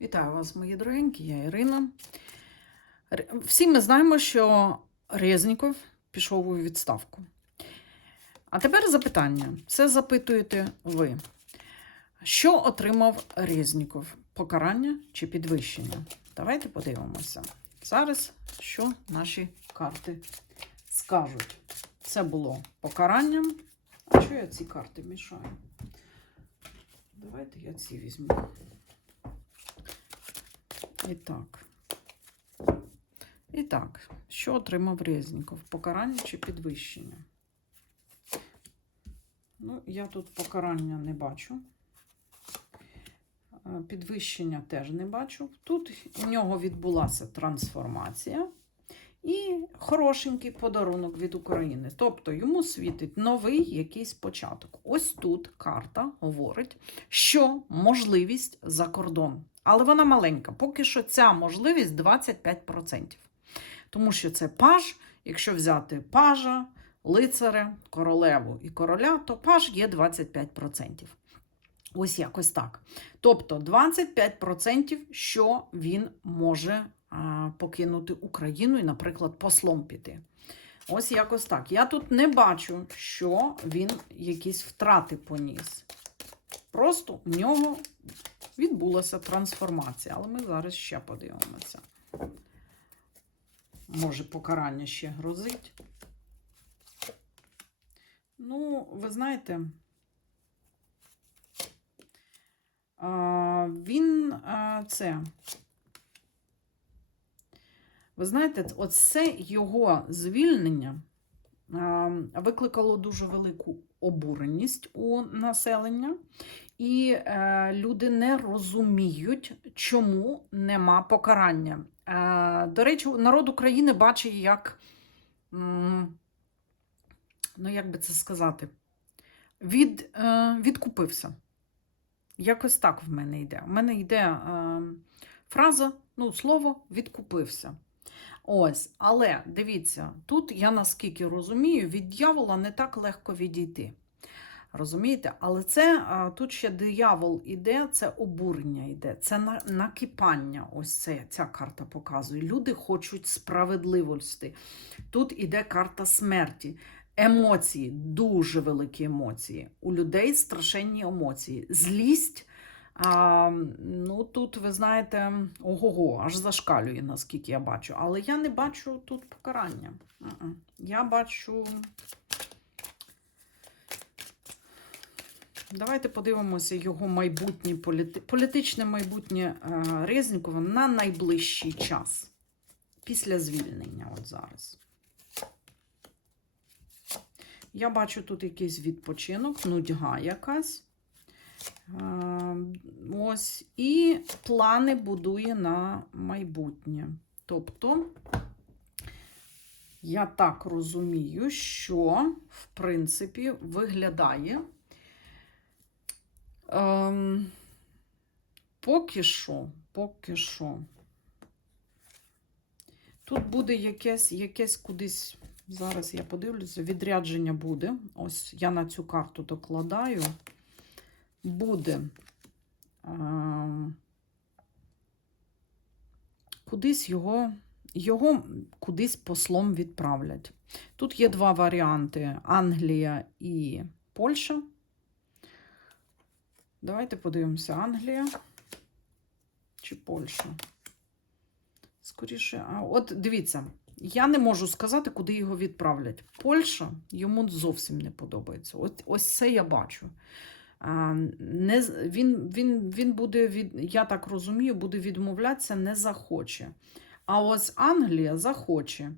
Вітаю вас, мої дорогенькі, я Ірина. Всі ми знаємо, що Резніков пішов у відставку. А тепер запитання. Це запитуєте ви. Що отримав Резніков? Покарання чи підвищення? Давайте подивимося. Зараз що наші карти скажуть. Це було покаранням. А що я ці карти мішаю? Давайте я ці візьму. І так. І так, що отримав Резніков? Покарання чи підвищення? Ну, я тут покарання не бачу. Е, Підвищення теж не бачу. Тут у нього відбулася трансформація і хорошенький подарунок від України. Тобто йому світить новий якийсь початок. Ось тут карта говорить, що можливість за кордон. Але вона маленька. Поки що ця можливість 25%. Тому що це паж, якщо взяти пажа, лицаря, королеву і короля, то паж є 25%. Ось якось так. Тобто 25%, що він може покинути Україну і, наприклад, послом піти. Ось якось так. Я тут не бачу, що він якісь втрати поніс. Просто в нього відбулася трансформація, але ми зараз ще подивимося. Може, покарання ще грозить. Ну, ви знаєте, він це. Ви знаєте, оце його звільнення викликало дуже велику обуреність у населення, і е, люди не розуміють, чому нема покарання. Е, до речі, народ України бачить, як, ну як би це сказати, від, е, відкупився. Якось так в мене йде. У мене йде е, фраза, ну, слово відкупився. Ось, але дивіться, тут я наскільки розумію, від дьявола не так легко відійти. Розумієте? Але це тут ще диявол іде, це обурення йде, це накипання. Ось це, ця карта показує. Люди хочуть справедливості. Тут іде карта смерті. Емоції, дуже великі емоції. У людей страшенні емоції. Злість. А, ну, тут, ви знаєте, ого-го, аж зашкалює, наскільки я бачу. Але я не бачу тут покарання. Мгм. Я бачу. Давайте подивимося його майбутнє політи... політичне майбутнє е, Резнікова на найближчий час. Після звільнення, от зараз. Я бачу тут якийсь відпочинок, нудьга якась. Е, Ось, і плани будує на майбутнє. Тобто, я так розумію, що, в принципі, виглядає. Ем, поки що, поки що. Тут буде якесь, якесь кудись, зараз я подивлюся, відрядження буде. Ось я на цю карту докладаю. Буде. Кудись його, його кудись послом відправлять. Тут є два варіанти: Англія і Польща. Давайте подивимося, Англія чи Польща. Скоріше, а от дивіться, я не можу сказати, куди його відправлять. Польща йому зовсім не подобається. От, ось це я бачу. Не, він, він, він буде, від, я так розумію, буде відмовлятися, не захоче. А ось Англія захоче.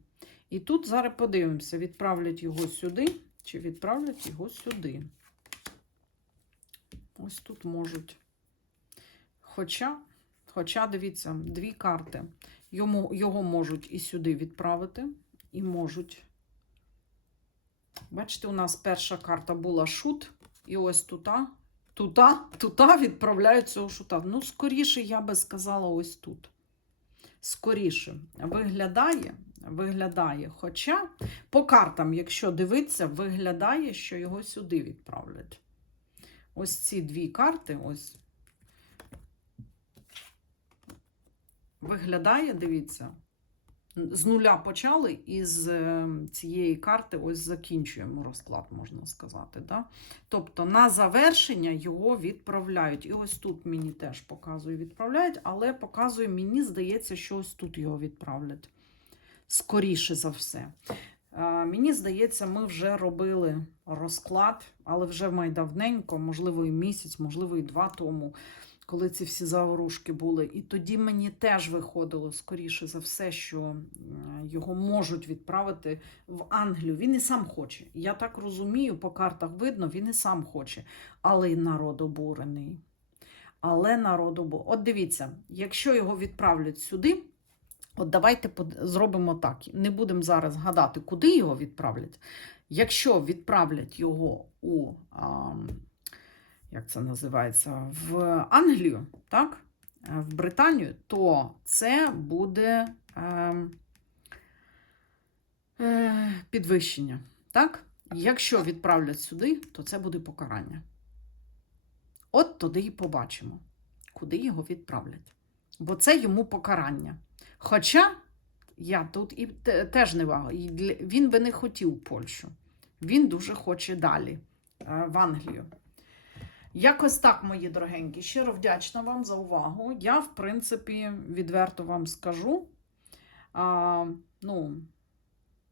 І тут зараз подивимося, відправлять його сюди чи відправлять його сюди. Ось тут можуть. Хоча, хоча, дивіться, дві карти. Йому, його можуть і сюди відправити, і можуть. Бачите, у нас перша карта була шут, і ось тута, тута, тута відправляють цього шута. Ну, скоріше, я би сказала, ось тут. Скоріше. Виглядає, виглядає. Хоча по картам, якщо дивитися, виглядає, що його сюди відправлять. Ось ці дві карти, ось виглядає, дивіться, з нуля почали і з е, цієї карти ось закінчуємо розклад, можна сказати. Да? Тобто на завершення його відправляють. І ось тут мені теж показує, відправляють, але показує, мені здається, що ось тут його відправлять. Скоріше за все. Мені здається, ми вже робили розклад, але вже майдавненько, можливо, і місяць, можливо, і два тому, коли ці всі заворушки були. І тоді мені теж виходило, скоріше за все, що його можуть відправити в Англію. Він і сам хоче. Я так розумію, по картах видно, він і сам хоче, але й народ обурений. Але народ обурений. От дивіться, якщо його відправлять сюди. От давайте зробимо так. Не будемо зараз гадати, куди його відправлять. Якщо відправлять його у, а, як це називається, в Англію, так? е, в Британію, то це буде е, е, підвищення. Так? Якщо відправлять сюди, то це буде покарання. От туди і побачимо, куди його відправлять. Бо це йому покарання. Хоча я тут і теж не для- Він би не хотів Польщу. Він дуже хоче далі е, в Англію. Якось так, мої дорогенькі. Щиро вдячна вам за увагу. Я, в принципі, відверто вам скажу. А, ну,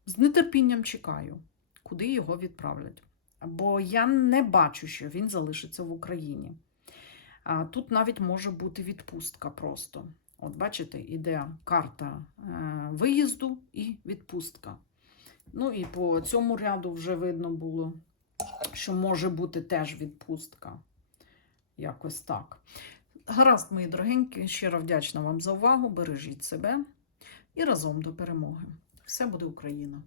з нетерпінням чекаю, куди його відправлять. Бо я не бачу, що він залишиться в Україні. А, тут навіть може бути відпустка просто. От бачите, іде карта е, виїзду і відпустка. Ну і по цьому ряду вже видно було, що може бути теж відпустка. Якось так. Гаразд, мої дорогенькі, щиро вдячна вам за увагу. Бережіть себе і разом до перемоги. Все буде Україна!